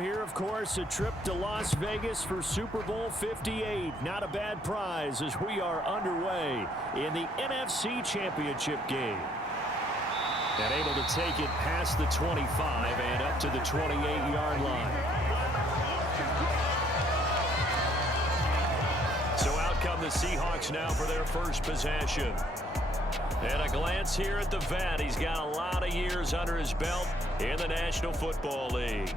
here, of course, a trip to Las Vegas for Super Bowl 58. Not a bad prize as we are underway in the NFC Championship game. And able to take it past the 25 and up to the 28-yard line. So out come the Seahawks now for their first possession. And a glance here at the vet. He's got a lot of years under his belt in the National Football League.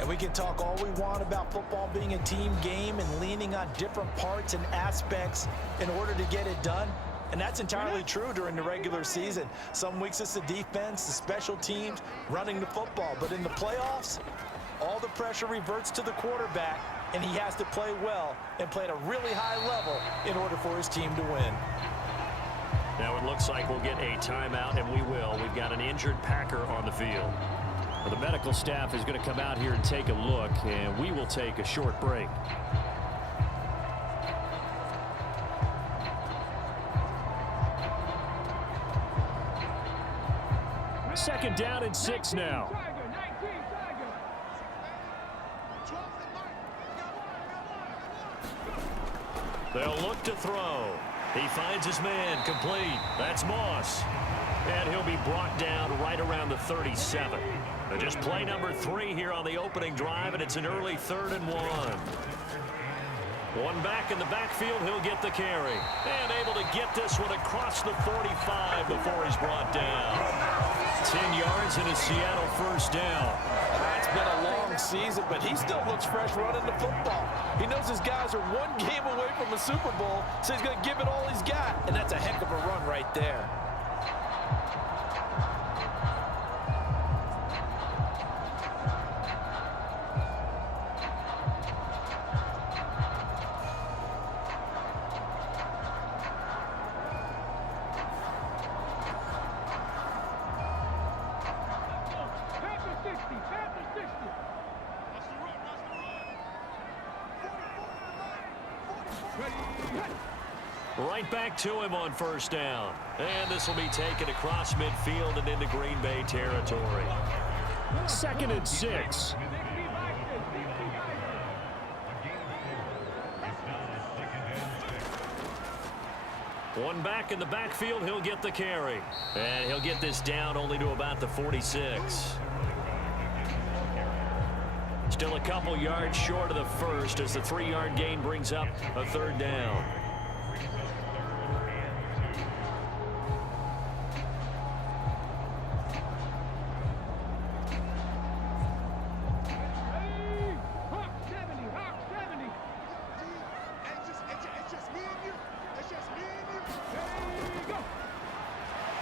And we can talk all we want about football being a team game and leaning on different parts and aspects in order to get it done. And that's entirely true during the regular season. Some weeks it's the defense, the special teams, running the football. But in the playoffs, all the pressure reverts to the quarterback, and he has to play well and play at a really high level in order for his team to win. Now it looks like we'll get a timeout, and we will. We've got an injured Packer on the field. Well, the medical staff is going to come out here and take a look, and we will take a short break. Second down and 6 now. They'll look to throw. He finds his man, complete. That's Moss. And he'll be brought down right around the 37. Just play number 3 here on the opening drive, and it's an early 3rd and 1. One back in the backfield, he'll get the carry. And able to get this one across the 45 before he's brought down. 10 yards and a Seattle first down. It's been a long season, but he still looks fresh running the football. He knows his guys are one game away from a Super Bowl, so he's going to give it all he's got. And that's a heck of a run right there. Right back to him on first down. And this will be taken across midfield and into Green Bay territory. 2nd and 6. One back in the backfield, he'll get the carry. And he'll get this down only to about the 46. Still a couple yards short of the first as the 3-yard gain brings up a 3rd down.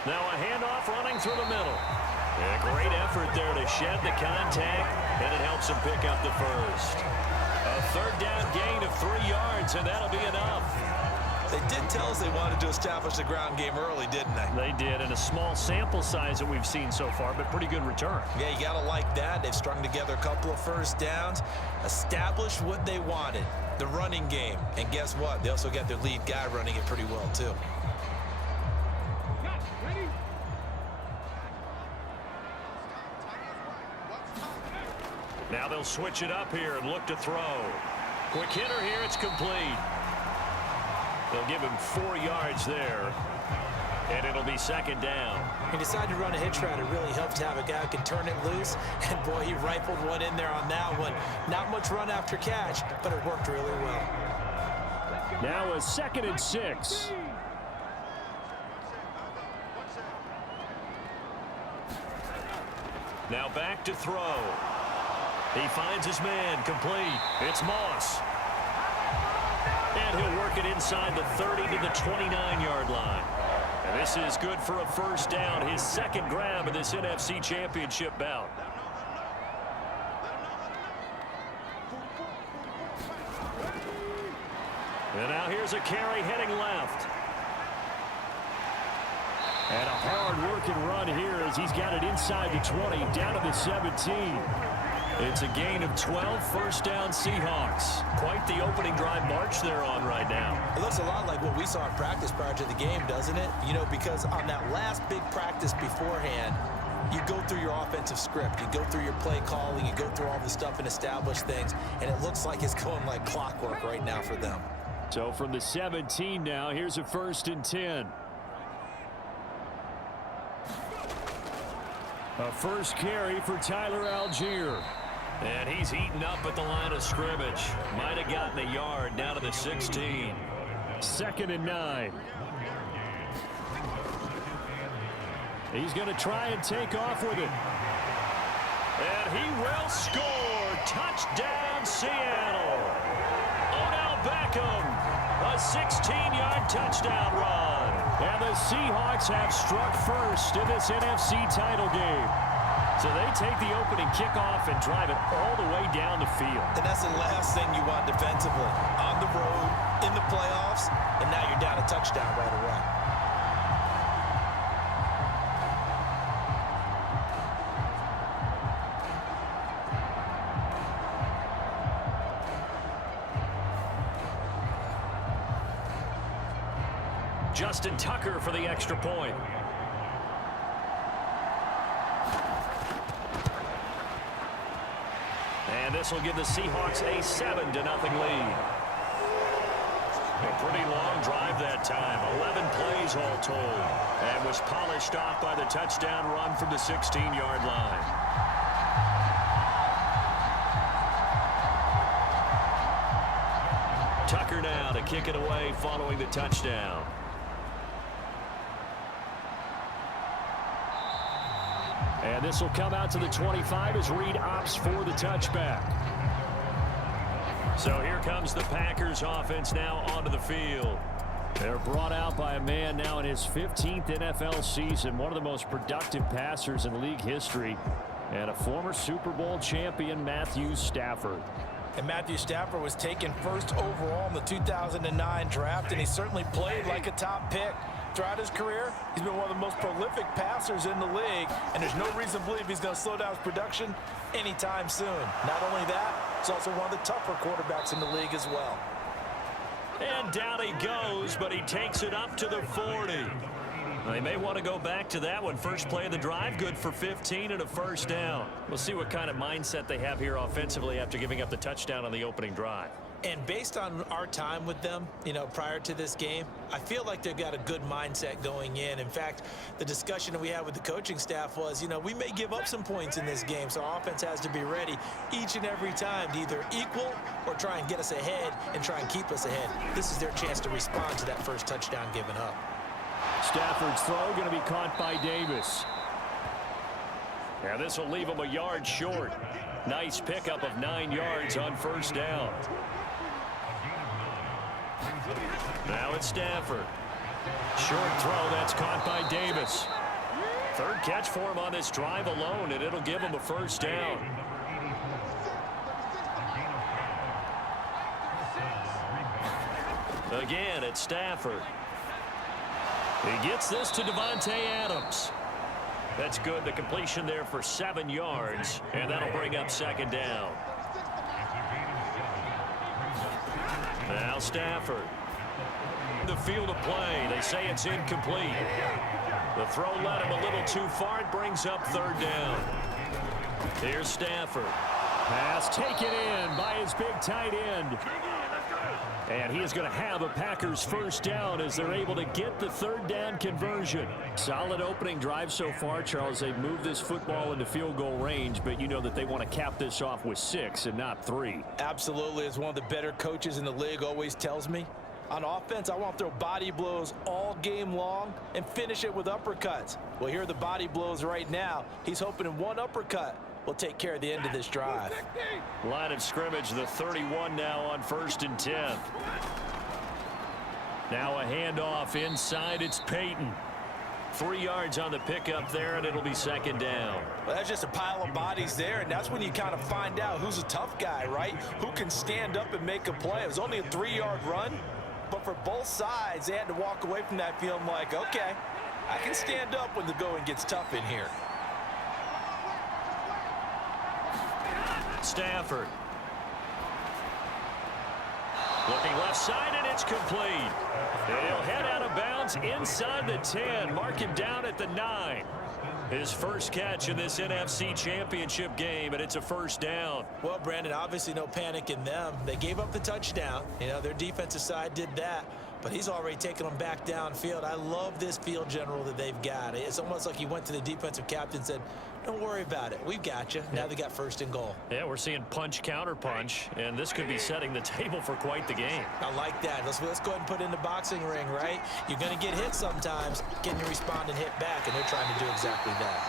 Now a handoff running through the middle. A great effort there to shed the contact, and it helps him pick up the first. A 3rd down gain of 3 yards, and that'll be enough. They did tell us they wanted to establish the ground game early, didn't they? They did, and a small sample size that we've seen so far, but pretty good return. Yeah, you got to like that. They've strung together a couple of first downs, established what they wanted, the running game. And guess what? They also got their lead guy running it pretty well, too. Now they'll switch it up here and look to throw. Quick hitter here, it's complete. They'll give him 4 yards there, and it'll be 2nd down. He decided to run a hitch route. It really helps to have a guy who can turn it loose, and boy, he rifled one in there on that one. Not much run after catch, but it worked really well. Now a 2nd and 6. Now back to throw. He finds his man, complete. It's Moss. And he'll work it inside the 30 to the 29-yard line. And this is good for a first down, his 2nd grab of this NFC Championship bout. And now here's a carry heading left. And a hard-working run here as he's got it inside the 20, down to the 17. It's a gain of 12, first down Seahawks. Quite the opening drive march they're on right now. It looks a lot like what we saw in practice prior to the game, doesn't it? You know, because on that last big practice beforehand, You go through your offensive script. You go through your play calling. You go through all the stuff and establish things. And it looks like it's going like clockwork right now for them. So from the 17 now, here's a 1st and 10. A first carry for Tyler Algier. And he's eaten up at the line of scrimmage. Might have gotten a yard down to the 16. 2nd and 9. He's going to try and take off with it. And he will score. Touchdown, Seattle. Odell Beckham, a 16-yard touchdown run. And the Seahawks have struck first in this NFC title game. So they take the opening kickoff and drive it all the way down the field. And that's the last thing you want defensively. On the road, in the playoffs, and now you're down a touchdown right away. Justin Tucker for the extra point. And this will give the Seahawks a 7-0 lead. A pretty long drive that time. 11 plays all told. And was polished off by the touchdown run from the 16-yard line. Tucker now to kick it away following the touchdown. And this will come out to the 25 as Reed opts for the touchback. So here comes the Packers offense now onto the field. They're brought out by a man now in his 15th NFL season, one of the most productive passers in league history, and a former Super Bowl champion, Matthew Stafford. And Matthew Stafford was taken first overall in the 2009 draft, and he certainly played like a top pick. Throughout his career, he's been one of the most prolific passers in the league, and there's no reason to believe he's going to slow down his production anytime soon. Not only that, he's also one of the tougher quarterbacks in the league as well. And down he goes, but he takes it up to the 40. They may want to go back to that one. First play of the drive, good for 15 and a first down. We'll see what kind of mindset they have here offensively after giving up the touchdown on the opening drive. And based on our time with them, prior to this game, I feel like they've got a good mindset going in. In fact, the discussion that we had with the coaching staff was, we may give up some points in this game, so our offense has to be ready each and every time to either equal or try and get us ahead and try and keep us ahead. This is their chance to respond to that first touchdown given up. Stafford's throw going to be caught by Davis. And this will leave him a yard short. Nice pickup of 9 yards on first down. Now it's Stafford. Short throw, that's caught by Davis. Third catch for him on this drive alone, and it'll give him a first down. Again, it's Stafford. He gets this to Devontae Adams. That's good. The completion there for 7 yards, and that'll bring up second down. Now Stafford. The field of play. They say it's incomplete. The throw led him a little too far. It brings up third down. Here's Stafford. Pass taken in by his big tight end. And he is going to have a Packers first down as they're able to get the third down conversion. Solid opening drive so far, Charles. They've moved this football into field goal range, but you know that they want to cap this off with 6 and not 3. Absolutely. As one of the better coaches in the league always tells me, on offense, I want to throw body blows all game long and finish it with uppercuts. Well, here are the body blows right now. He's hoping in one uppercut will take care of the end of this drive. Line of scrimmage, the 31 now on 1st and 10. Now a handoff inside. It's Peyton. 3 yards on the pickup there, and it'll be second down. Well, that's just a pile of bodies there, and that's when you kind of find out who's a tough guy, right? Who can stand up and make a play. It was only a 3-yard run, but for both sides, they had to walk away from that feeling like, okay, I can stand up when the going gets tough in here. Stafford. Looking left side, and it's complete. He'll head out of bounds inside the 10. Mark him down at the 9. His first catch in this NFC Championship game, and it's a first down. Well, Brandon, obviously no panic in them. They gave up the touchdown. You know, their defensive side did that, but he's already taken them back downfield. I love this field general that they've got. It's almost like he went to the defensive captain and said, don't worry about it. We've got you. Now they got first and goal. Yeah, we're seeing punch, counter punch, and this could be setting the table for quite the game. I like that. Let's go ahead and put it in the boxing ring, right? You're going to get hit sometimes. Can you respond and hit back? And they're trying to do exactly that.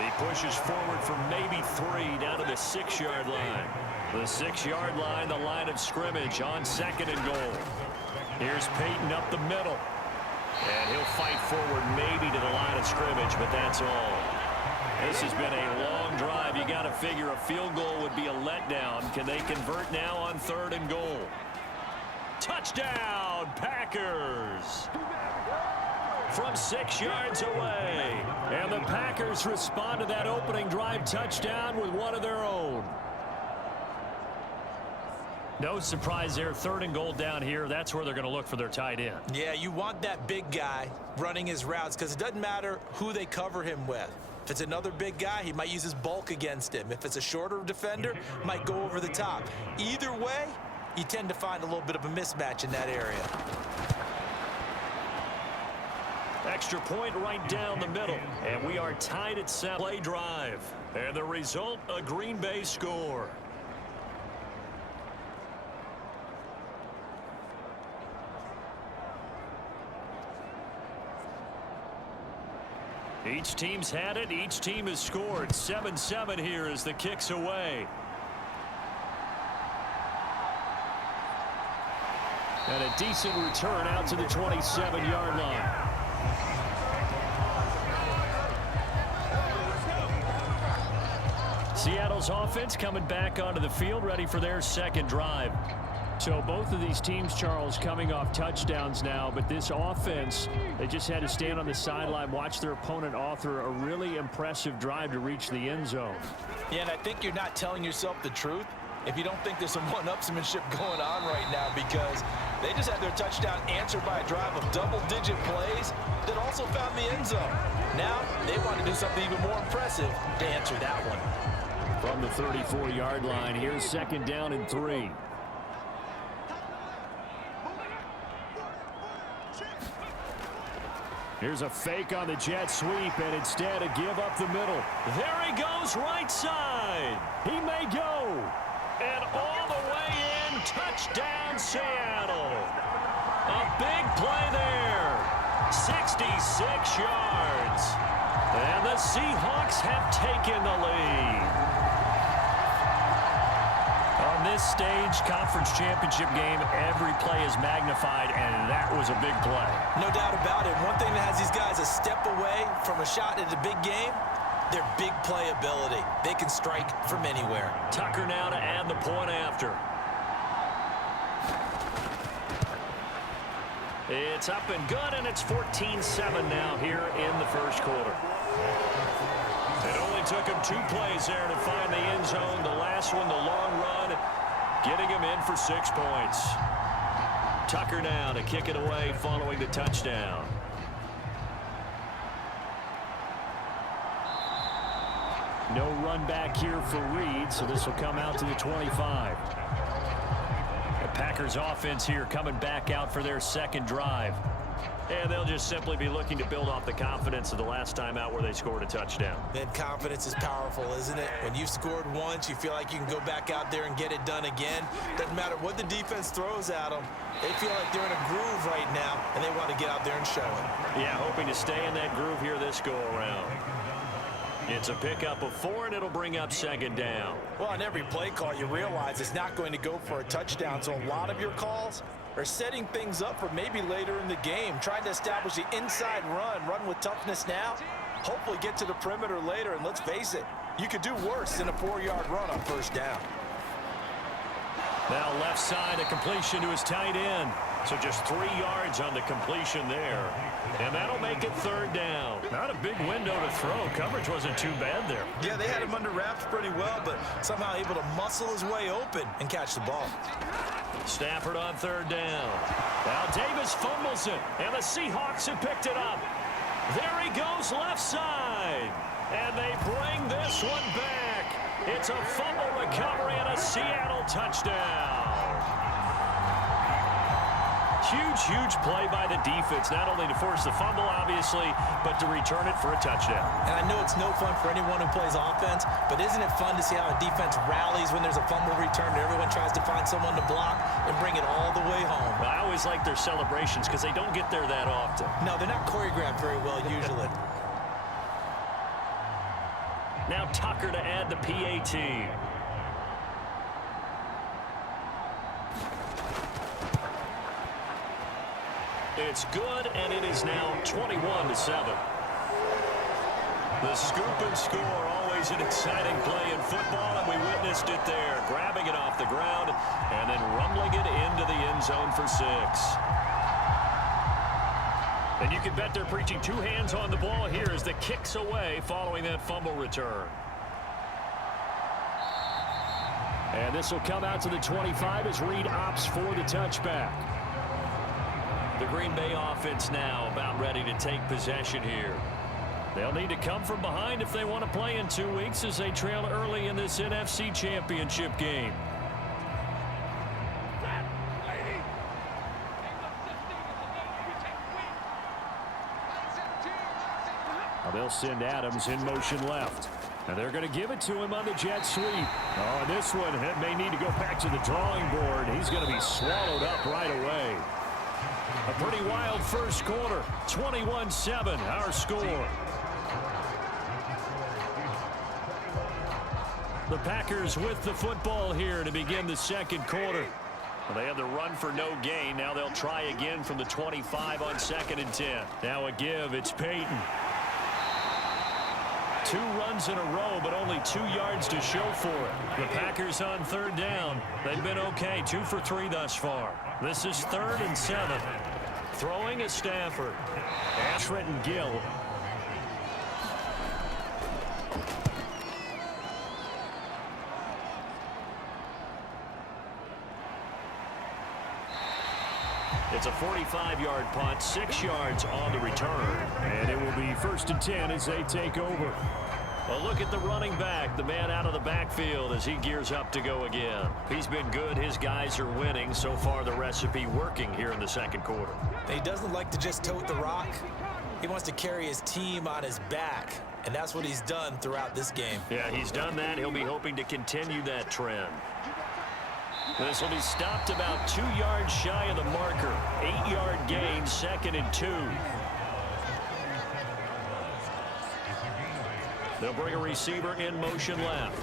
He pushes forward for maybe 3 down to the 6-yard line. The 6-yard line, the line of scrimmage on second and goal. Here's Peyton up the middle. And he'll fight forward maybe to the line of scrimmage, but that's all. This has been a long drive. You got to figure a field goal would be a letdown. Can they convert now on third and goal? Touchdown, Packers! From 6 yards away. And the Packers respond to that opening drive touchdown with one of their own. No surprise there. Third and goal down here. That's where they're going to look for their tight end. Yeah, you want that big guy running his routes because it doesn't matter who they cover him with. If it's another big guy, he might use his bulk against him. If it's a shorter defender, might go over the top. Either way, you tend to find a little bit of a mismatch in that area. Extra point right down the middle. And we are tied at 7. Play drive. And the result, a Green Bay score. Each team's had it. Each team has scored. 7-7 here as the kick's away. And a decent return out to the 27-yard line. Seattle's offense coming back onto the field, ready for their second drive. So both of these teams, Charles, coming off touchdowns now, but this offense, they just had to stand on the sideline, watch their opponent author a really impressive drive to reach the end zone. Yeah, and I think you're not telling yourself the truth if you don't think there's some one-upsmanship going on right now, because they just had their touchdown answered by a drive of double-digit plays that also found the end zone. Now they want to do something even more impressive to answer that one. From the 34-yard line, here's second down and 3. Here's a fake on the jet sweep, and instead a give up the middle. There he goes, right side. He may go. And all the way in, touchdown Seattle. A big play there. 66 yards. And the Seahawks have taken the lead. On this stage, conference championship game, every play is magnified, and that was a big play. No doubt about it. One thing that has these guys a step away from a shot at a big game, their big play ability. They can strike from anywhere. Tucker now to add the point after. It's up and good, and it's 14-7 now here in the first quarter. It only took him 2 plays there to find the end zone. The last one, the long run, getting him in for 6 points. Tucker now to kick it away following the touchdown. No run back here for Reed, so this will come out to the 25. The Packers offense here coming back out for their second drive. And they'll just simply be looking to build off the confidence of the last time out where they scored a touchdown. Then confidence is powerful, isn't it? When you've scored once, you feel like you can go back out there and get it done again. Doesn't matter what the defense throws at them. They feel like they're in a groove right now, and they want to get out there and show it. Yeah, hoping to stay in that groove here this go-around. It's a pickup of 4, and it'll bring up second down. Well, on every play call, you realize it's not going to go for a touchdown, so a lot of your calls are setting things up for maybe later in the game, trying to establish the inside run with toughness now, hopefully get to the perimeter later, and let's face it, you could do worse than a 4-yard run on first down. Now left side, a completion to his tight end. So just 3 yards on the completion there. And that'll make it third down. Not a big window to throw. Coverage wasn't too bad there. Yeah, they had him under wraps pretty well, but somehow able to muscle his way open and catch the ball. Stafford on third down. Now Davis fumbles it, and the Seahawks have picked it up. There he goes left side. And they bring this one back. It's a fumble recovery and a Seattle touchdown. Huge play by the defense, not only to force the fumble, obviously, but to return it for a touchdown. And I know it's no fun for anyone who plays offense, but isn't it fun to see how a defense rallies when there's a fumble return and everyone tries to find someone to block and bring it all the way home? Well, I always like their celebrations because they don't get there that often. No, they're not choreographed very well usually. Now Tucker to add the PAT. It's good, and it is now 21-7. The scoop and score, always an exciting play in football, and we witnessed it there, grabbing it off the ground and then rumbling it into the end zone for 6. And you can bet they're preaching two hands on the ball here as the kick's away following that fumble return. And this will come out to the 25 as Reed opts for the touchback. The Green Bay offense now about ready to take possession here. They'll need to come from behind if they want to play in 2 weeks as they trail early in this NFC Championship game. Now they'll send Adams in motion left. And they're going to give it to him on the jet sweep. Oh, this one may need to go back to the drawing board. He's going to be swallowed up right away. A pretty wild first quarter. 21-7, our score. The Packers with the football here to begin the second quarter. Well, they had the run for no gain. Now they'll try again from the 25 on 2nd and 10. Now a give. It's Peyton. 2 runs in a row, but only 2 yards to show for it. The Packers on 3rd down. They've been okay. 2 for 3 thus far. This is 3rd and 7. Throwing is Stafford. And Trenton Gill. It's a 45-yard punt, 6 yards on the return. And it will be 1st and 10 as they take over. Well, look at the running back, the man out of the backfield as he gears up to go again. He's been good. His guys are winning. So far, the recipe working here in the second quarter. He doesn't like to just tote the rock. He wants to carry his team on his back, and that's what he's done throughout this game. Yeah, he's done that. He'll be hoping to continue that trend. This will be stopped about 2 yards shy of the marker. 8-yard gain, 2nd and 2. They'll bring a receiver in motion left.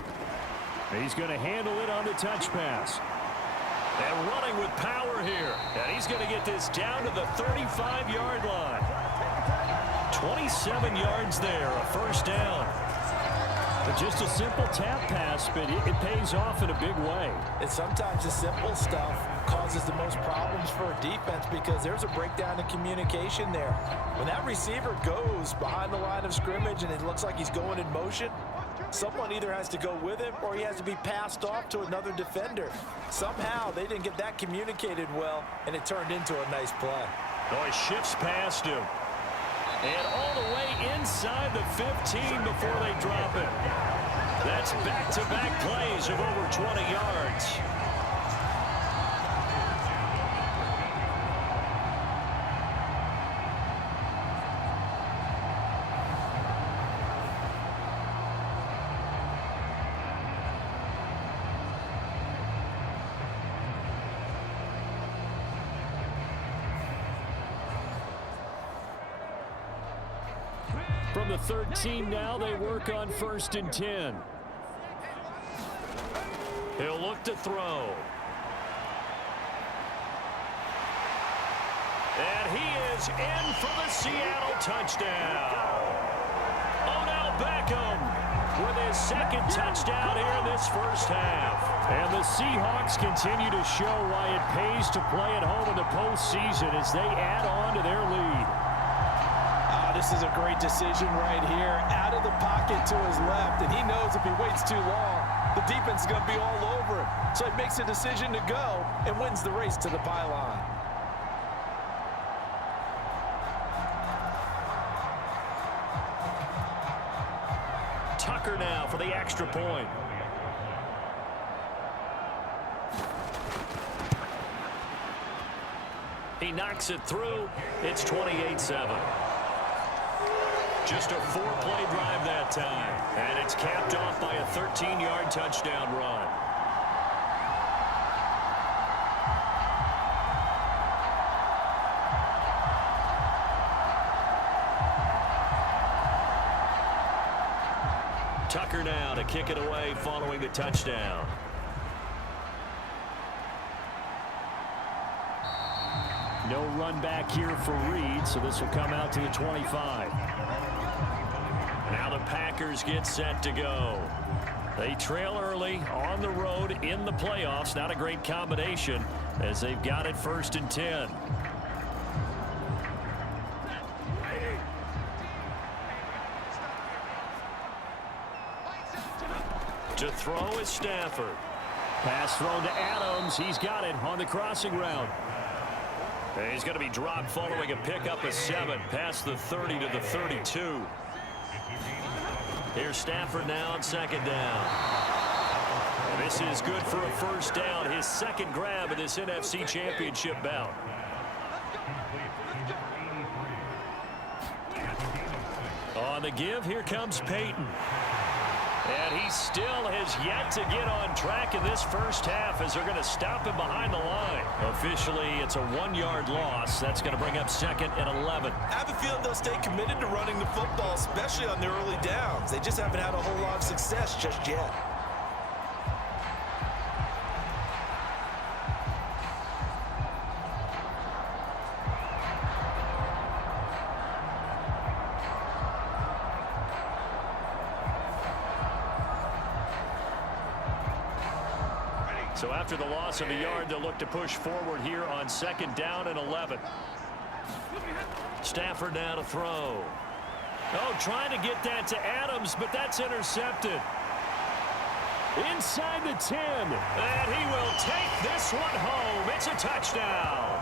He's going to handle it on the touch pass. And running with power here. And he's going to get this down to the 35-yard line. 27 yards there, a 1st down. But just a simple tap pass, but it pays off in a big way. And sometimes the simple stuff causes the most problems for a defense because there's a breakdown in communication there. When that receiver goes behind the line of scrimmage and it looks like he's going in motion, someone either has to go with him or he has to be passed off to another defender. Somehow they didn't get that communicated well, and it turned into a nice play. Oh, he shifts past him. And all the way inside the 15 before they drop it. That's back-to-back plays of over 20 yards. From the 13 now, they work on 1st and 10. He'll look to throw. And he is in for the Seattle touchdown. Odell Beckham with his 2nd touchdown here in this 1st half. And the Seahawks continue to show why it pays to play at home in the postseason as they add on to their lead. This is a great decision right here. Out of the pocket to his left, and he knows if he waits too long, the defense is going to be all over him. So he makes a decision to go and wins the race to the pylon. extra point. He knocks it through. It's 28-7. Just a 4-play drive that time. And it's capped off by a 13-yard touchdown run. Tucker now to kick it away following the touchdown. No run back here for Reed, so this will come out to the 25. Now the Packers get set to go. They trail early on the road in the playoffs. Not a great combination as they've got it 1st and 10. To throw is Stafford. Pass thrown to Adams. He's got it on the crossing route. And he's going to be dropped following a pickup of 7 past the 30 to the 32. Here's Stafford now on 2nd down. And this is good for a 1st down. His 2nd grab in this NFC Championship bout. On the give, here comes Peyton. And he still has yet to get on track in this 1st half as they're going to stop him behind the line. Officially, it's a 1-yard loss. That's going to bring up 2nd and 11. I have a feeling they'll stay committed to running the football, especially on the early downs. They just haven't had a whole lot of success just yet. So after the loss of a yard, they'll look to push forward here on 2nd down and 11. Stafford now to throw. Oh, trying to get that to Adams, but that's intercepted. Inside the 10. And he will take this one home. It's a touchdown.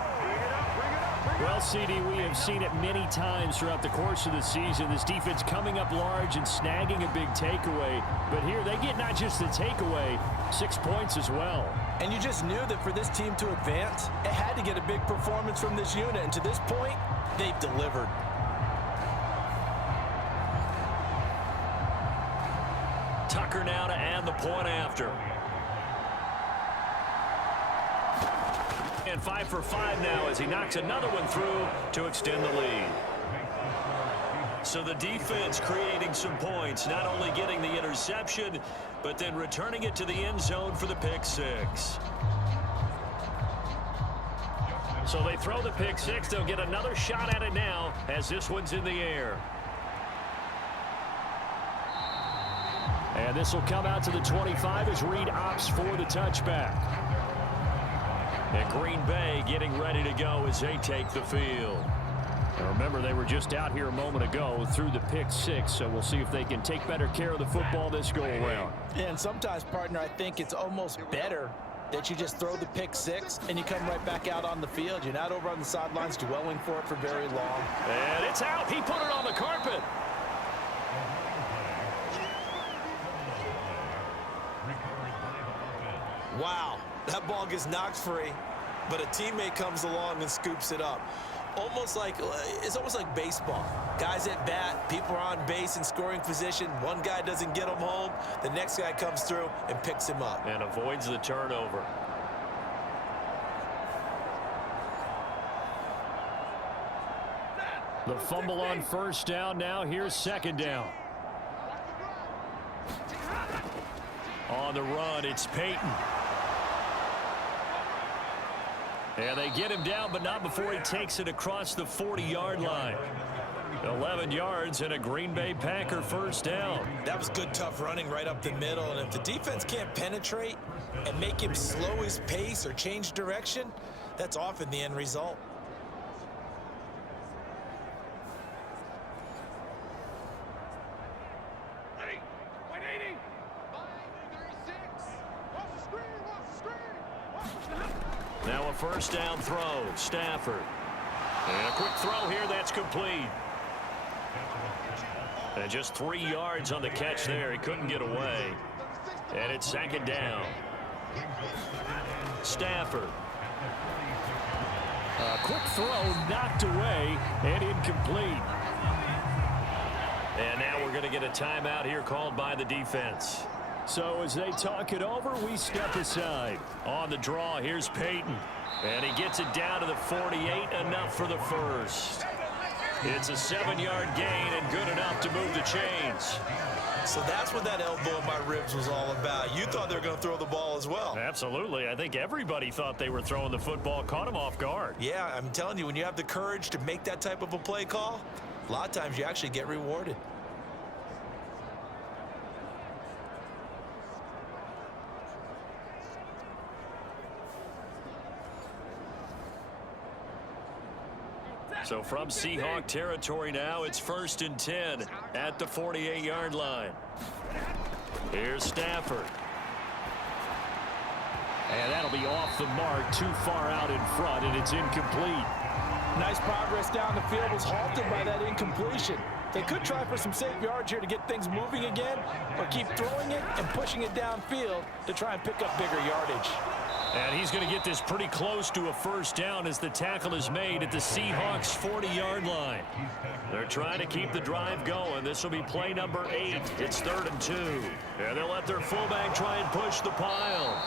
Well, CD, we have seen it many times throughout the course of the season. This defense coming up large and snagging a big takeaway. But here they get not just the takeaway, 6 points as well. And you just knew that for this team to advance, it had to get a big performance from this unit. And to this point, they've delivered. Tucker now to add the point after. And 5 for 5 now as he knocks another one through to extend the lead. So the defense creating some points, not only getting the interception, but then returning it to the end zone for the pick 6. So they throw the pick 6. They'll get another shot at it now as this one's in the air. And this will come out to the 25 as Reed opts for the touchback. And Green Bay getting ready to go as they take the field. And remember, they were just out here a moment ago through the pick 6, so we'll see if they can take better care of the football this go-around. Yeah, and sometimes, partner, I think it's almost better that you just throw the pick 6 and you come right back out on the field. You're not over on the sidelines dwelling for it for very long. And it's out. He put it on the carpet. Wow, that ball gets knocked free, but a teammate comes along and scoops it up. It's almost like baseball. Guys at bat, people are on base in scoring position. One guy doesn't get him home. The next guy comes through and picks him up. And avoids the turnover. The fumble on 1st down. Now here's 2nd down. On the run, it's Peyton. And they get him down, but not before he takes it across the 40-yard line. 11 yards and a Green Bay Packer 1st down. That was good, tough running right up the middle. And if the defense can't penetrate and make him slow his pace or change direction, that's often the end result. Now a 1st down throw, Stafford. And a quick throw here that's complete. And just 3 yards on the catch there. He couldn't get away. And it's second down. Stafford. A quick throw knocked away and incomplete. And now we're going to get a timeout here called by the defense. So as they talk it over, we step aside. On the draw, here's Peyton. And he gets it down to the 48, enough for the first. It's a 7-yard gain and good enough to move the chains. So that's what that elbow in my ribs was all about. You thought they were going to throw the ball as well. Absolutely. I think everybody thought they were throwing the football, caught him off guard. Yeah, I'm telling you, when you have the courage to make that type of a play call, a lot of times you actually get rewarded. So from Seahawk territory now, it's 1st and 10 at the 48-yard line. Here's Stafford. And that'll be off the mark, too far out in front, and it's incomplete. Nice progress down the field was halted by that incompletion. They could try for some safe yards here to get things moving again, or keep throwing it and pushing it downfield to try and pick up bigger yardage. And he's going to get this pretty close to a first down as the tackle is made at the Seahawks' 40-yard line. They're trying to keep the drive going. This will be play number 8. It's 3rd and 2. And they'll let their fullback try and push the pile.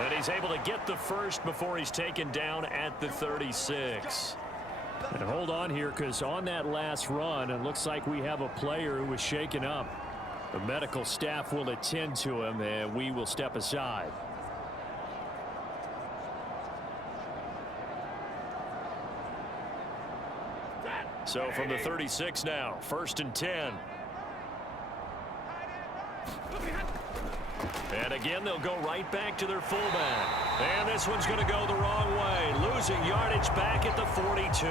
And he's able to get the first before he's taken down at the 36. And hold on here, because on that last run, it looks like we have a player who was shaken up. The medical staff will attend to him, and we will step aside. So from the 36 now, 1st and 10. And again, they'll go right back to their fullback. And this one's going to go the wrong way. Losing yardage back at the 42.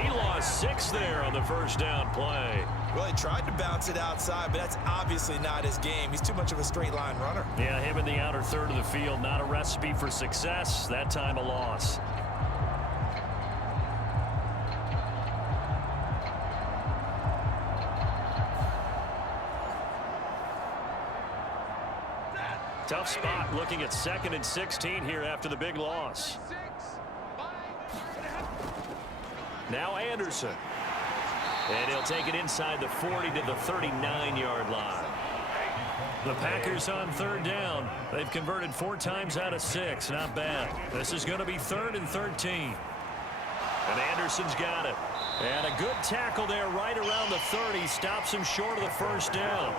He lost 6 there on the first down play. Well, he tried to bounce it outside, but that's obviously not his game. He's too much of a straight line runner. Yeah, him in the outer third of the field, not a recipe for success. That time a loss. Tough spot looking at 2nd and 16 here after the big loss. Now Anderson. And he'll take it inside the 40 to the 39-yard line. The Packers on 3rd down. They've converted 4 times out of 6. Not bad. This is going to be 3rd and 13. And Anderson's got it. And a good tackle there right around the 30. Stops him short of the first down.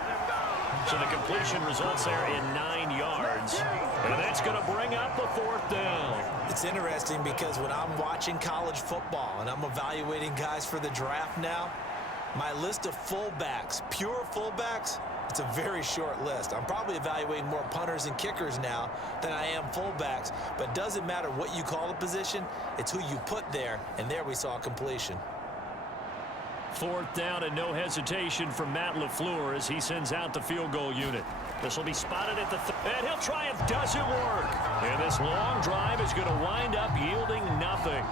So the completion results there in 9 yards. And that's going to bring up the 4th down. It's interesting because when I'm watching college football and I'm evaluating guys for the draft now, my list of fullbacks, pure fullbacks, it's a very short list. I'm probably evaluating more punters and kickers now than I am fullbacks. But it doesn't matter what you call a position, it's who you put there. And there we saw completion. 4th down and no hesitation from Matt LaFleur as he sends out the field goal unit. This will be spotted at the and he'll try and doesn't work. And this long drive is going to wind up yielding nothing.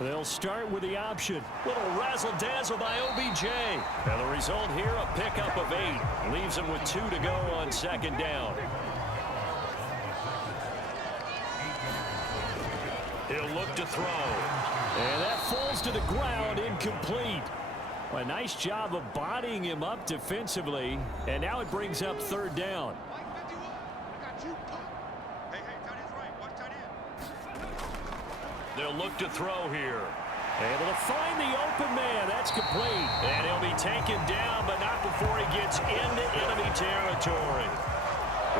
They'll start with the option. Little razzle-dazzle by OBJ. And the result here, a pickup of 8. Leaves him with 2 to go on 2nd down. He'll look to throw. And that falls to the ground, incomplete. Well, a nice job of bodying him up defensively. And now it brings up 3rd down. They'll look to throw here. Able to find the open man. That's complete. And he'll be taken down, but not before he gets into enemy territory.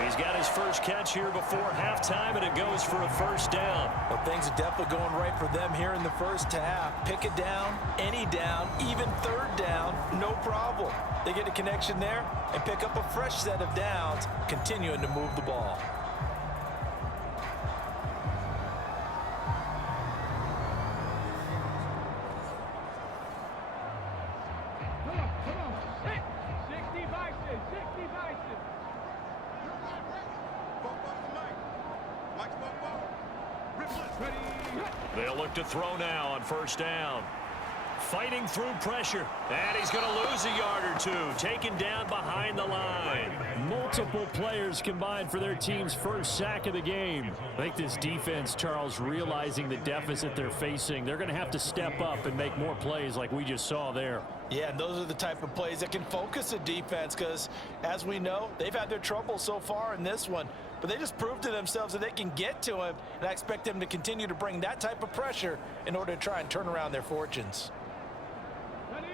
He's got his first catch here before halftime, and it goes for a first down. Well, things are definitely going right for them here in the first half. Pick it down, any down, even 3rd down, no problem. They get a connection there and pick up a fresh set of downs, continuing to move the ball. They'll look to throw now on first down. Fighting through pressure. And he's going to lose a yard or two. Taken down behind the line. Multiple players combined for their team's first sack of the game. I think this defense, Charles, realizing the deficit they're facing, they're going to have to step up and make more plays like we just saw there. Yeah, and those are the type of plays that can focus a defense because, as we know, they've had their trouble so far in this one. But they just proved to themselves that they can get to him, and I expect them to continue to bring that type of pressure in order to try and turn around their fortunes.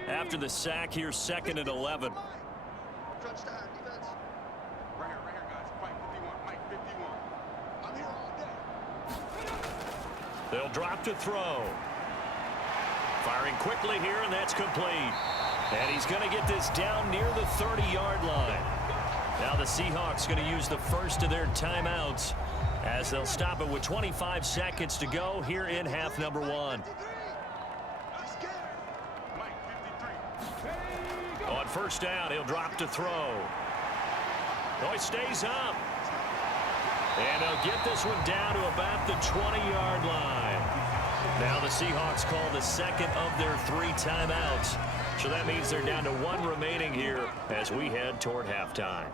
After the sack here, 2nd and 11. They'll drop to throw. Firing quickly here, and that's complete. And he's going to get this down near the 30-yard line. Now the Seahawks going to use the first of their timeouts as they'll stop it with 25 seconds to go here in half number 1. On first down, he'll drop to throw. Oh, he stays up. And they'll get this one down to about the 20-yard line. Now the Seahawks call the second of their 3 timeouts. So that means they're down to 1 remaining here as we head toward halftime.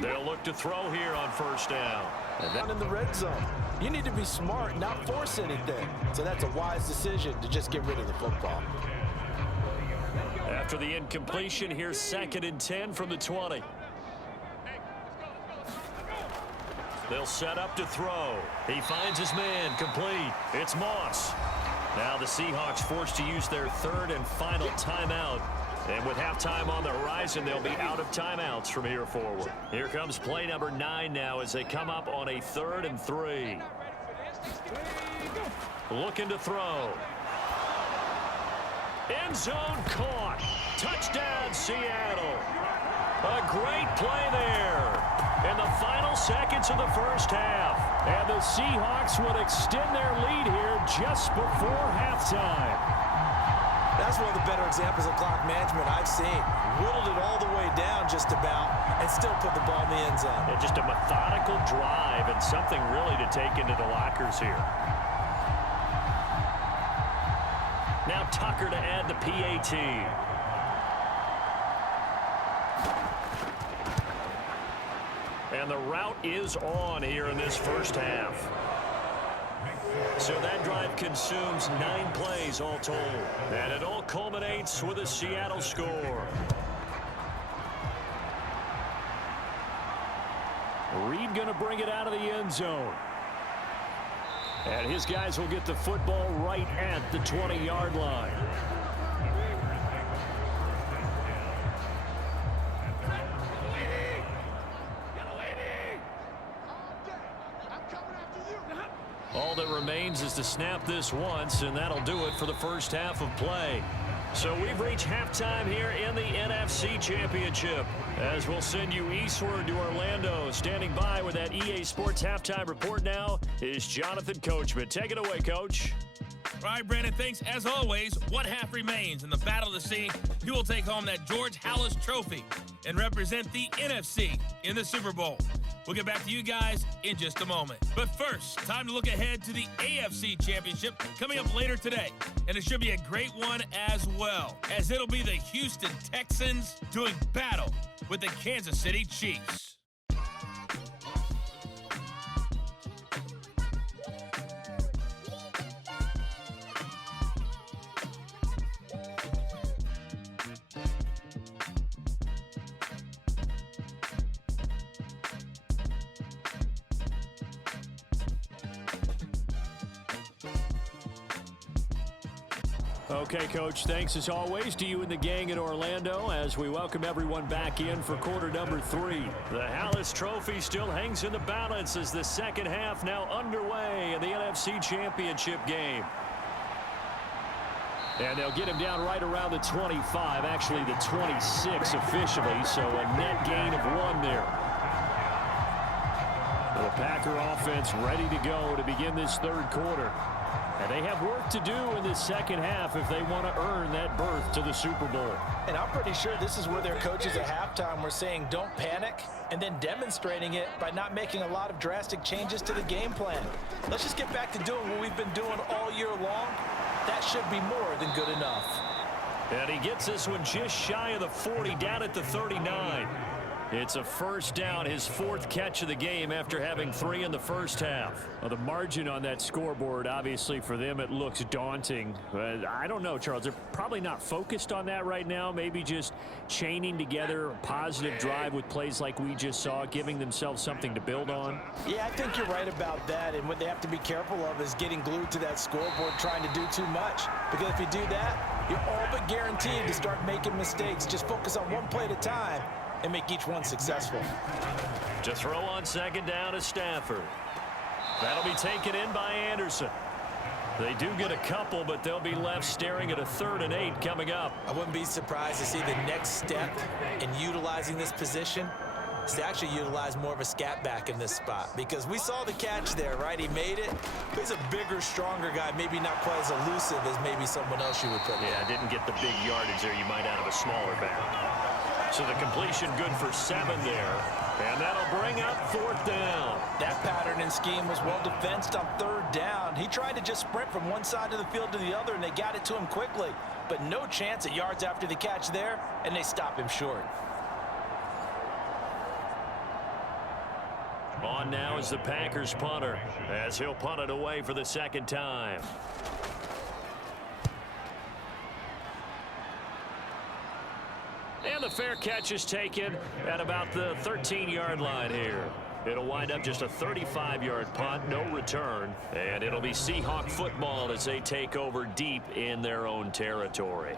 They'll look to throw here on first down. And then in the red zone, you need to be smart, not force anything. So that's a wise decision to just get rid of the football. After the incompletion, here's 2nd and 10 from the 20. They'll set up to throw. He finds his man, complete. It's Moss. Now the Seahawks forced to use their 3rd and final timeout. And with halftime on the horizon, they'll be out of timeouts from here forward. Here comes play number 9 now as they come up on a 3rd and 3. Looking to throw. End zone caught. Touchdown, Seattle. A great play there in the final seconds of the first half. And the Seahawks would extend their lead here just before halftime. That's one of the better examples of clock management I've seen. Whittled it all the way down just about and still put the ball in the end zone. Yeah, just a methodical drive and something really to take into the lockers here. Now Tucker to add the PAT. And the route is on here in this first half. So that drive consumes 9 plays all told. And it all culminates with a Seattle score. Reed going to bring it out of the end zone. And his guys will get the football right at the 20-yard line. All that remains is to snap this once, and that'll do it for the first half of play. So we've reached halftime here in the NFC Championship. As we'll send you eastward to Orlando. Standing by with that EA Sports halftime report now is Jonathan Coachman. Take it away, Coach. All right, Brandon, thanks. As always, one half remains in the battle to see who will take home that George Halas Trophy and represent the NFC in the Super Bowl. We'll get back to you guys in just a moment. But first, time to look ahead to the AFC Championship coming up later today. And it should be a great one as well, as it'll be the Houston Texans doing battle with the Kansas City Chiefs. Okay, Coach, thanks as always to you and the gang in Orlando as we welcome everyone back in for quarter number 3. The Halas Trophy still hangs in the balance as the second half now underway in the NFC Championship game. And they'll get him down right around the 25, actually the 26 officially, so a net gain of 1 there. The Packer offense ready to go to begin this third quarter. And they have work to do in this second half if they want to earn that berth to the Super Bowl. And I'm pretty sure this is where their coaches at halftime were saying don't panic, and then demonstrating it by not making a lot of drastic changes to the game plan. Let's just get back to doing what we've been doing all year long. That should be more than good enough. And he gets this one just shy of the 40, down at the 39. It's a first down, his fourth catch of the game after having 3 in the first half. Well, the margin on that scoreboard, obviously for them, it looks daunting. But I don't know, Charles. They're probably not focused on that right now. Maybe just chaining together a positive drive with plays like we just saw, giving themselves something to build on. Yeah, I think you're right about that. And what they have to be careful of is getting glued to that scoreboard trying to do too much. Because if you do that, you're all but guaranteed to start making mistakes. Just focus on one play at a time and make each one successful. To throw on second down is Stafford. That'll be taken in by Anderson. They do get a couple, but they'll be left staring at a 3rd and 8 coming up. I wouldn't be surprised to see the next step in utilizing this position is to actually utilize more of a scat back in this spot, because we saw the catch there, right? He made it. He's a bigger, stronger guy, maybe not quite as elusive as maybe someone else you would put in. Yeah, didn't get the big yardage there you might out of a smaller back. So the completion good for 7 there. And that'll bring up 4th down. That pattern and scheme was well defensed on 3rd down. He tried to just sprint from one side of the field to the other, and they got it to him quickly. But no chance at yards after the catch there, and they stop him short. On now is the Packers punter, as he'll punt it away for the 2nd time. And the fair catch is taken at about the 13-yard line here. It'll wind up just a 35-yard punt, no return. And it'll be Seahawk football as they take over deep in their own territory.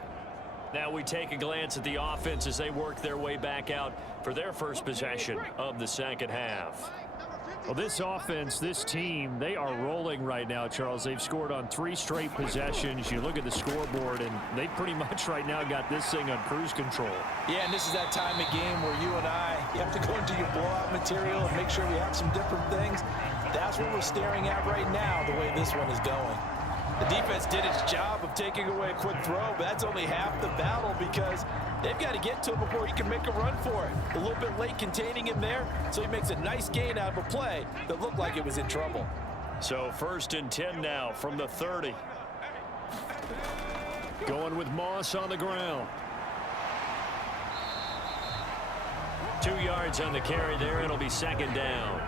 Now we take a glance at the offense as they work their way back out for their first possession of the second half. Well, this offense, this team, they are rolling right now, Charles. They've scored on 3 straight possessions. You look at the scoreboard, and they pretty much right now got this thing on cruise control. Yeah, and this is that time of game where you and you have to go into your blowout material and make sure we have some different things. That's what we're staring at right now, the way this one is going. The defense did its job of taking away a quick throw, but that's only half the battle because they've got to get to him before he can make a run for it. A little bit late containing him there, so he makes a nice gain out of a play that looked like it was in trouble. So 1st and 10 now from the 30. Going with Moss on the ground. 2 yards on the carry there. It'll be 2nd down.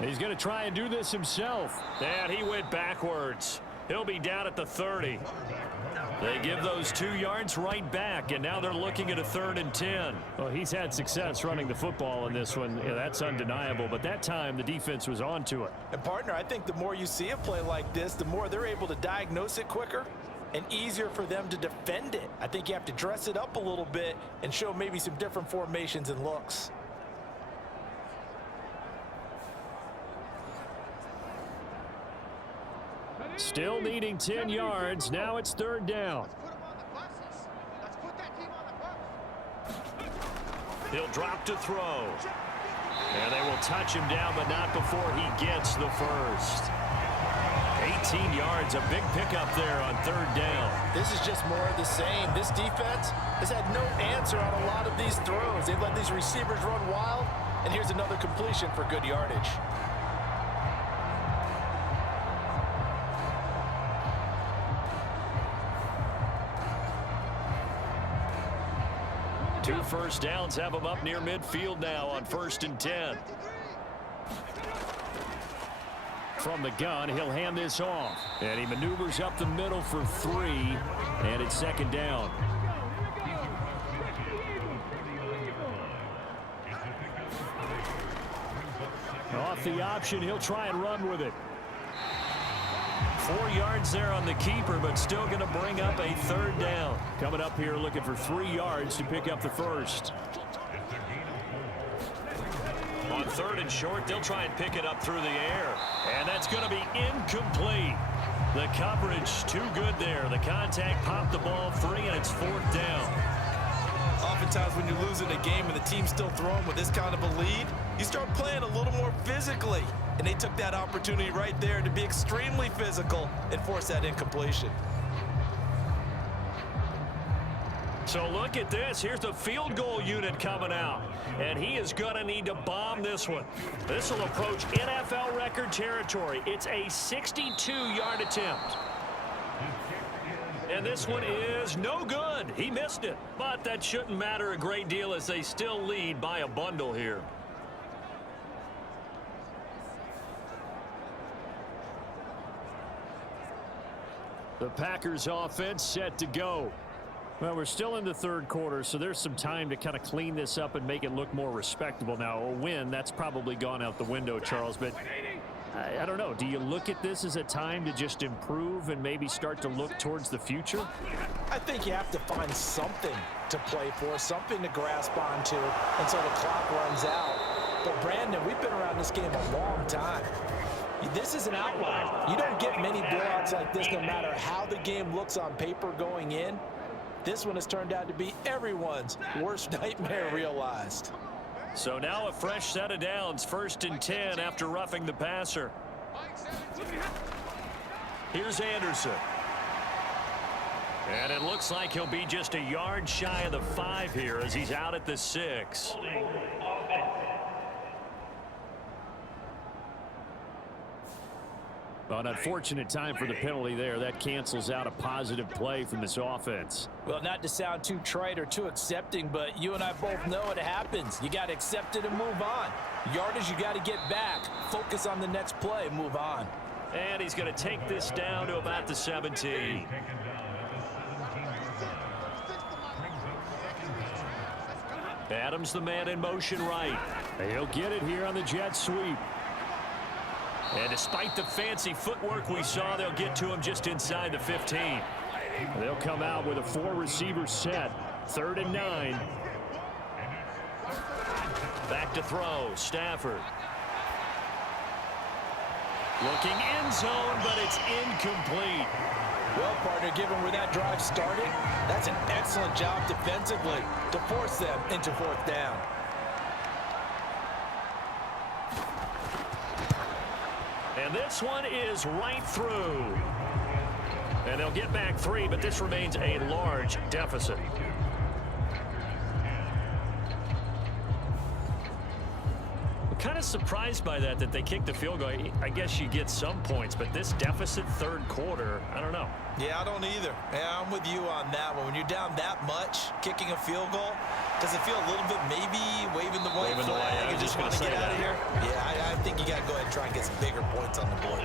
He's going to try and do this himself. And he went backwards. He'll be down at the 30. They give those 2 yards right back, and now they're looking at a 3rd and 10. Well, he's had success running the football in this one. Yeah, that's undeniable, but that time the defense was onto it. And, partner, I think the more you see a play like this, the more they're able to diagnose it quicker and easier for them to defend it. I think you have to dress it up a little bit and show maybe some different formations and looks. Still needing 10 yards. Now it's 3rd down. He'll drop to throw. And they will touch him down, but not before he gets the first. 18 yards, a big pickup there on 3rd down. This is just more of the same. This defense has had no answer on a lot of these throws. They've let these receivers run wild, and here's another completion for good yardage. Two first downs have him up near midfield now on 1st and 10. From the gun, he'll hand this off. And he maneuvers up the middle for 3. And it's 2nd down. Off the option, he'll try and run with it. 4 yards there on the keeper, but still going to bring up a 3rd down. Coming up here looking for 3 yards to pick up the first. On 3rd and short, they'll try and pick it up through the air. And that's going to be incomplete. The coverage too good there. The contact popped the ball free, and it's 4th down. sometimes when you're losing a game and the team's still throwing with this kind of a lead, you start playing a little more physically. And they took that opportunity right there to be extremely physical and force that incompletion. So look at this. Here's the field goal unit coming out. And he is going to need to bomb this one. This will approach NFL record territory. It's a 62-yard attempt. And this one is no good. He missed it. But that shouldn't matter a great deal as they still lead by a bundle here. The Packers offense set to go. Well, we're still in the third quarter, so there's some time to kind of clean this up and make it look more respectable. Now, a win, that's probably gone out the window, Charles, but I don't know. Do you look at this as a time to just improve and maybe start to look towards the future? I think you have to find something to play for, something to grasp onto until the clock runs out. But, Brandon, we've been around this game a long time. This is an outlier. You don't get many blowouts like this no matter how the game looks on paper going in. This one has turned out to be everyone's worst nightmare realized. So now a fresh set of downs, 1st and 10 after roughing the passer. Here's Anderson. And it looks like he'll be just a yard shy of the 5 here as he's out at the 6. Well, an unfortunate time for the penalty there. That cancels out a positive play from this offense. Well, not to sound too trite or too accepting, but you and I both know it happens. You got to accept it and move on. Yardage, you got to get back. Focus on the next play. Move on. And he's going to take this down to about the 17. Adams, the man in motion right. He'll get it here on the jet sweep. And despite the fancy footwork we saw, they'll get to him just inside the 15. They'll come out with a 4-receiver set. 3rd and 9. Back to throw. Stafford. Looking end zone, but it's incomplete. Well, partner, given where that drive started, that's an excellent job defensively to force them into 4th down. And this one is right through. And they'll get back 3, but this remains a large deficit. I'm kind of surprised by that they kicked the field goal. I guess you get some points, but this deficit 3rd quarter, I don't know. Yeah, I don't either. Yeah, I'm with you on that one. When you're down that much, kicking a field goal, does it feel a little bit maybe waving the white flag and just want to get out of here? Yeah, I think you got to go ahead and try and get some bigger points on the board.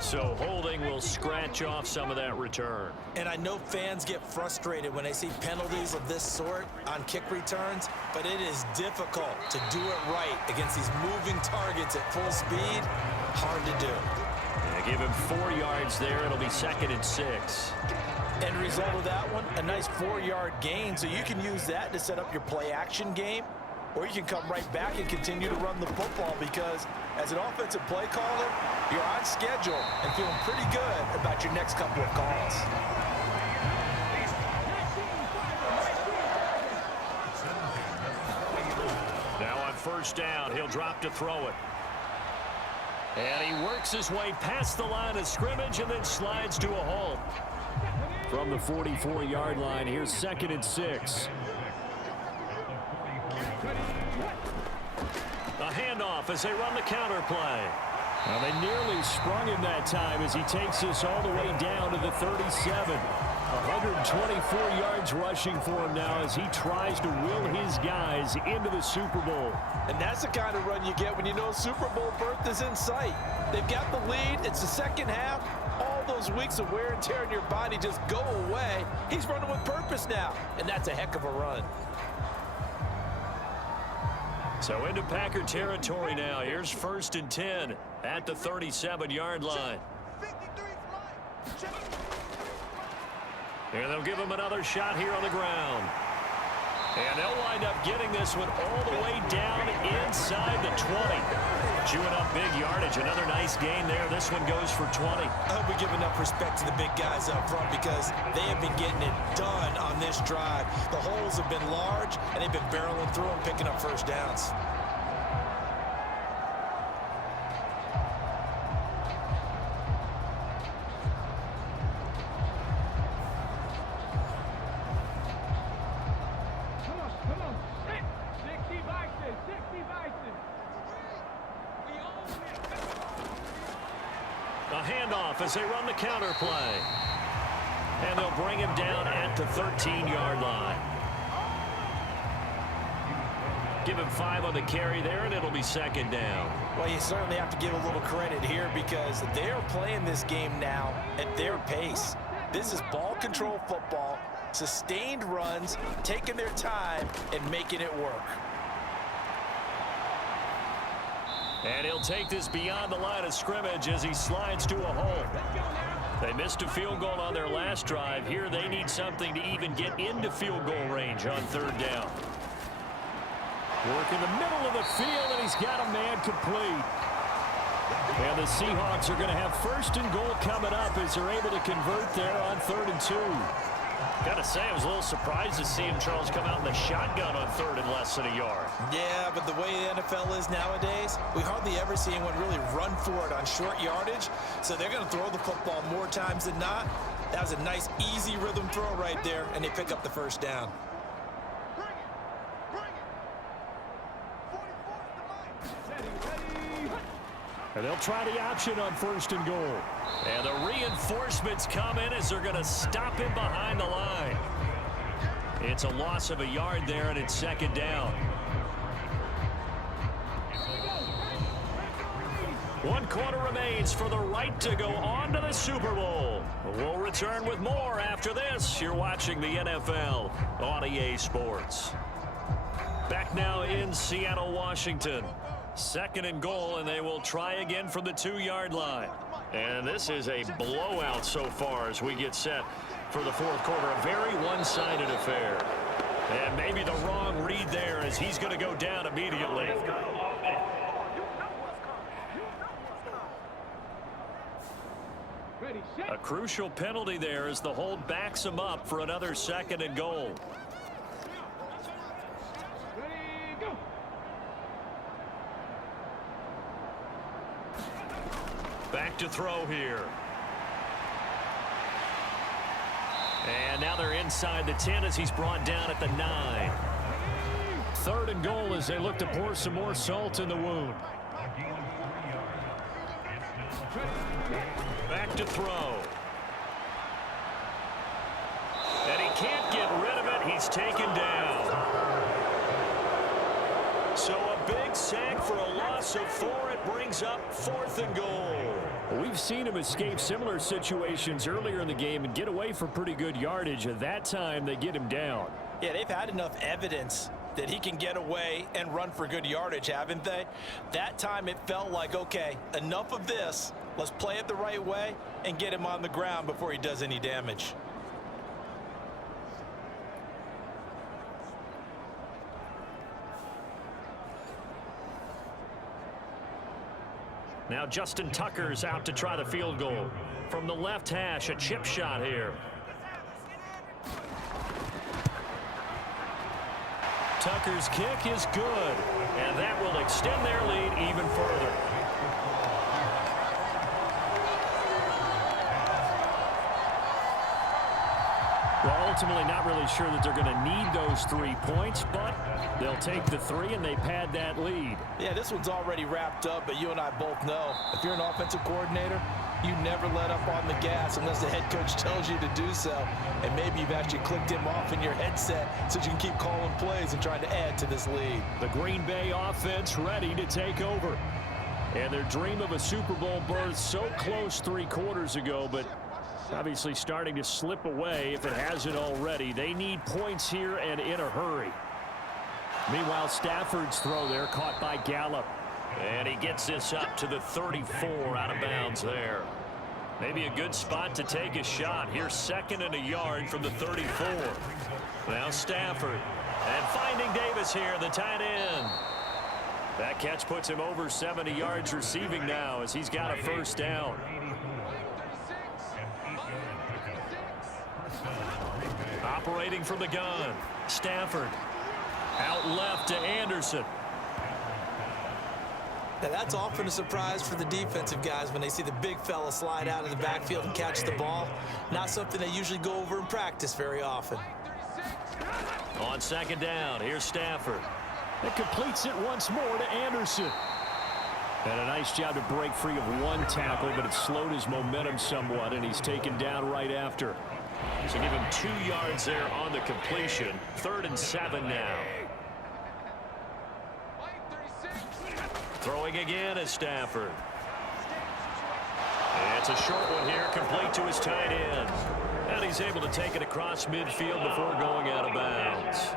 So holding will scratch off some of that return. And I know fans get frustrated when they see penalties of this sort on kick returns, but it is difficult to do it right against these moving targets at full speed. Hard to do. Yeah, give him 4 yards there. It'll be 2nd and 6. End result of that one, a nice 4-yard gain, so you can use that to set up your play action game, or you can come right back and continue to run the football because as an offensive play caller, you're on schedule and feeling pretty good about your next couple of calls. Now on 1st down, he'll drop to throw it. And he works his way past the line of scrimmage and then slides to a halt. From the 44-yard line, here's 2nd and 6. A handoff as they run the counter play. Well, they nearly sprung him that time as he takes this all the way down to the 37. 124 yards rushing for him now as he tries to will his guys into the Super Bowl. And that's the kind of run you get when you know Super Bowl berth is in sight. They've got the lead. It's the second half. All those weeks of wear and tear in your body just go away. He's running with purpose now, and that's a heck of a run. So into Packer territory now. Here's 1st and 10 at the 37-yard line. And they'll give him another shot here on the ground. And they'll wind up getting this one all the way down inside the 20. Chewing up big yardage. Another nice gain there. This one goes for 20. I hope we give enough respect to the big guys up front because they have been getting it done on this drive. The holes have been large, and they've been barreling through and picking up first downs. A handoff as they run the counter play. And they'll bring him down at the 13-yard line. Give him 5 on the carry there, and it'll be second down. Well, you certainly have to give a little credit here because they're playing this game now at their pace. This is ball control football, sustained runs, taking their time, and making it work. And he'll take this beyond the line of scrimmage as he slides to a hole. They missed a field goal on their last drive. Here they need something to even get into field goal range on third down. Work in the middle of the field, and he's got a man complete. And the Seahawks are going to have first and goal coming up as they're able to convert there on 3rd and 2. Got to say, I was a little surprised to see him, Charles, come out in the shotgun on 3rd and less than a yard. Yeah, but the way the NFL is nowadays, we hardly ever see anyone really run for it on short yardage. So they're going to throw the football more times than not. That was a nice, easy rhythm throw right there, and they pick up the first down. And they'll try the option on 1st and goal. And the reinforcements come in as they're going to stop him behind the line. It's a loss of a yard there, and it's second down. 1 quarter remains for the right to go on to the Super Bowl. We'll return with more after this. You're watching the NFL on EA Sports. Back now in Seattle, Washington. 2nd and goal, and they will try again from the 2-yard line. And this is a blowout so far as we get set for the 4th quarter. A very one-sided affair. And maybe the wrong read there as he's going to go down immediately. A crucial penalty there as the hold backs him up for another 2nd and goal. Back to throw here. And now they're inside the 10 as he's brought down at the 9. 3rd and goal as they look to pour some more salt in the wound. Back to throw. And he can't get rid of it. He's taken down. So a big sack for a loss of 4. It brings up 4th and goal. We've seen him escape similar situations earlier in the game and get away for pretty good yardage. At that time, they get him down. Yeah, they've had enough evidence that he can get away and run for good yardage, haven't they? That time it felt like, okay, enough of this. Let's play it the right way and get him on the ground before he does any damage. Now Justin Tucker's out to try the field goal. From the left hash, a chip shot here. Tucker's kick is good, and that will extend their lead even further. Well, ultimately not really sure that they're going to need those 3 points, but they'll take the 3 and they pad that lead. Yeah, this one's already wrapped up, but you and I both know if you're an offensive coordinator, you never let up on the gas unless the head coach tells you to do so. And maybe you've actually clicked him off in your headset so you can keep calling plays and trying to add to this lead. The Green Bay offense ready to take over. And their dream of a Super Bowl berth so close 3 quarters ago, but obviously starting to slip away if it hasn't already. They need points here and in a hurry. Meanwhile, Stafford's throw there caught by Gallup. And he gets this up to the 34 out of bounds there. Maybe a good spot to take a shot. Here's 2nd and a yard from the 34. Now Stafford. And finding Davis here, the tight end. That catch puts him over 70 yards receiving now as he's got a first down. Operating from the gun, Stafford. Out left to Anderson. Now that's often a surprise for the defensive guys when they see the big fella slide out of the backfield and catch the ball. Not something they usually go over in practice very often. On second down, here's Stafford. It completes it once more to Anderson. And a nice job to break free of one tackle, but it slowed his momentum somewhat, and he's taken down right after. So give him 2 yards there on the completion. 3rd and 7 now. Throwing again is Stafford. It's a short one here, complete to his tight end. And he's able to take it across midfield before going out of bounds.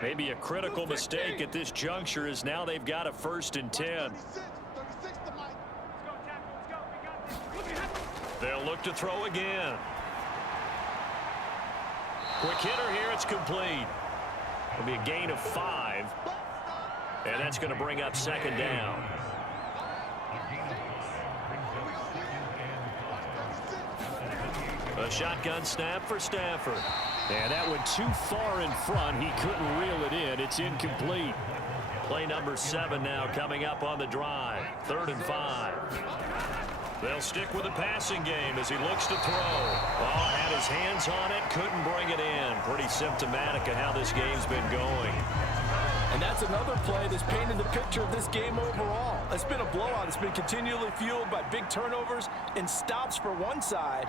Maybe a critical mistake at this juncture is now they've got a 1st and 10. They'll look to throw again. Quick hitter here, it's complete. It'll be a gain of 5. And that's going to bring up 2nd down. A shotgun snap for Stafford. And that went too far in front. He couldn't reel it in. It's incomplete. Play number 7 now coming up on the drive. 3rd and 5. They'll stick with the passing game as he looks to throw. Oh, had his hands on it, couldn't bring it in. Pretty symptomatic of how this game's been going. And that's another play that's painted the picture of this game overall. It's been a blowout. It's been continually fueled by big turnovers and stops for one side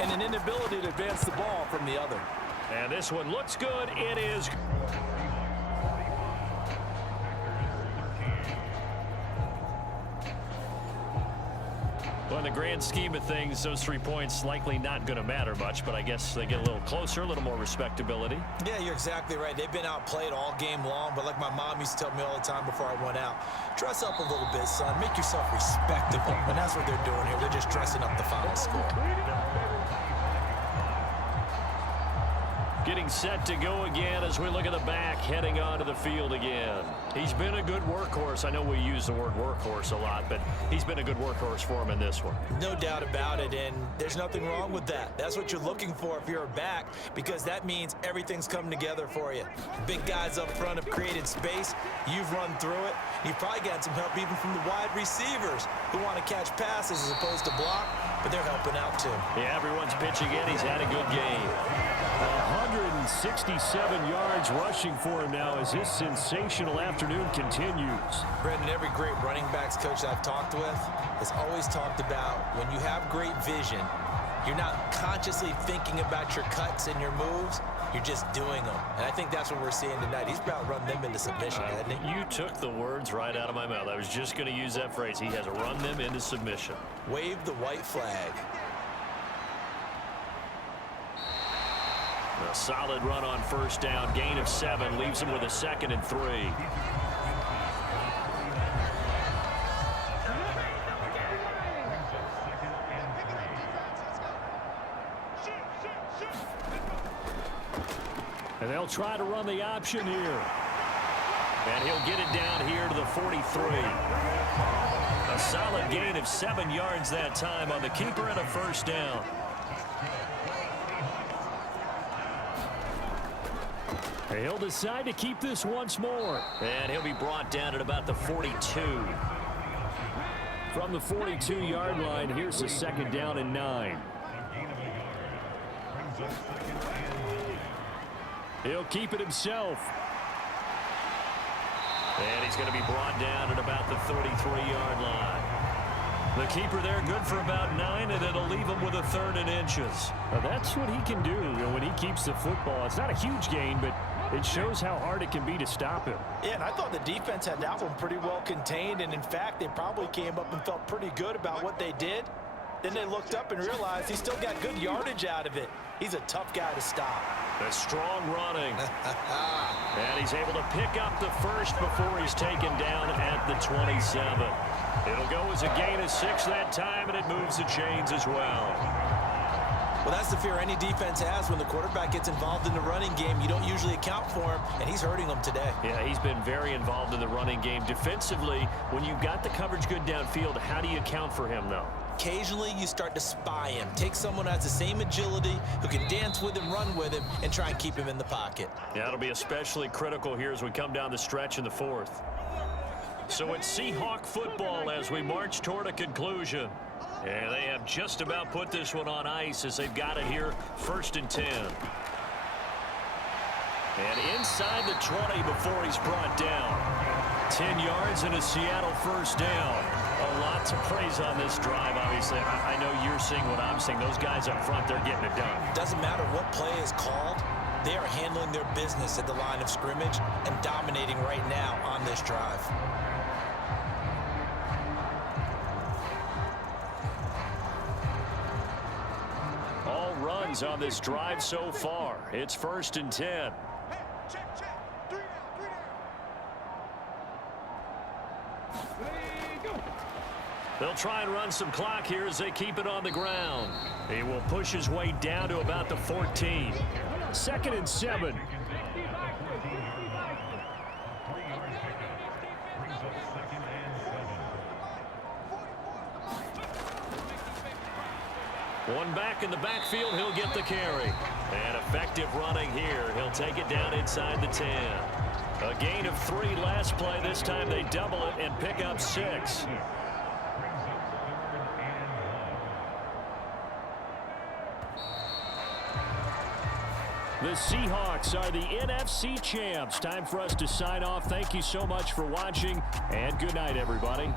and an inability to advance the ball from the other. And this one looks good. It is. Well, in the grand scheme of things, those 3 points likely not going to matter much, but I guess they get a little closer, a little more respectability. Yeah, you're exactly right. They've been outplayed all game long, but like my mom used to tell me all the time before I went out, dress up a little bit, son. Make yourself respectable. And that's what they're doing here. They're just dressing up the final score. Getting set to go again as we look at the back, heading onto the field again. He's been a good workhorse. I know we use the word workhorse a lot, but he's been a good workhorse for him in this one. No doubt about it, and there's nothing wrong with that. That's what you're looking for if you're a back, because that means everything's coming together for you. Big guys up front have created space. You've run through it. You've probably got some help even from the wide receivers who want to catch passes as opposed to block, but they're helping out too. Yeah, everyone's pitching in. He's had a good game. 167 yards rushing for him now as his sensational afternoon continues. Brandon, every great running backs coach I've talked with has always talked about when you have great vision, you're not consciously thinking about your cuts and your moves. You're just doing them. And I think that's what we're seeing tonight. He's about to run them into submission, hasn't he? You took the words right out of my mouth. I was just going to use that phrase. He has run them into submission. Wave the white flag. A solid run on 1st down. Gain of 7 leaves him with a 2nd and 3. And they'll try to run the option here. And he'll get it down here to the 43. A solid gain of 7 yards that time on the keeper and a 1st down. He'll decide to keep this once more. And he'll be brought down at about the 42. From the 42-yard line, here's the 2nd down and 9. He'll keep it himself. And he's going to be brought down at about the 33-yard line. The keeper there good for about 9, and it'll leave him with a 3rd and inches. Now that's what he can do when he keeps the football. It's not a huge gain, but it shows how hard it can be to stop him. Yeah, and I thought the defense had that one pretty well contained, and in fact, they probably came up and felt pretty good about what they did. Then they looked up and realized he still got good yardage out of it. He's a tough guy to stop. A strong running. And he's able to pick up the 1st before he's taken down at the 27. It'll go as a gain of 6 that time, and it moves the chains as well. Well, that's the fear any defense has when the quarterback gets involved in the running game. You don't usually account for him, and he's hurting them today. Yeah, he's been very involved in the running game. Defensively, when you've got the coverage good downfield, how do you account for him, though? Occasionally, you start to spy him. Take someone who has the same agility, who can dance with him, run with him, and try and keep him in the pocket. Yeah, it'll be especially critical here as we come down the stretch in the fourth. So it's Seahawk football as we march toward a conclusion. And they have just about put this one on ice as they've got it here, 1st and 10. And inside the 20 before he's brought down. 10 yards and a Seattle first down. A lot to praise on this drive, obviously. I know you're seeing what I'm seeing. Those guys up front, they're getting it done. Doesn't matter what play is called. They are handling their business at the line of scrimmage and dominating right now on this drive. All runs on this drive so far. It's 1st and 10. They'll try and run some clock here as they keep it on the ground. He will push his way down to about the 14. 2nd and 7. One back in the backfield, he'll get the carry. And effective running here. He'll take it down inside the 10. A gain of 3 last play. This time they double it and pick up 6. The Seahawks are the NFC champs. Time for us to sign off. Thank you so much for watching, and good night, everybody.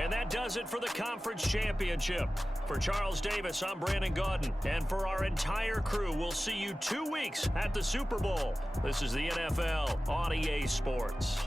And that does it for the conference championship. For Charles Davis, I'm Brandon Gaudin. And for our entire crew, we'll see you 2 weeks at the Super Bowl. This is the NFL on EA Sports.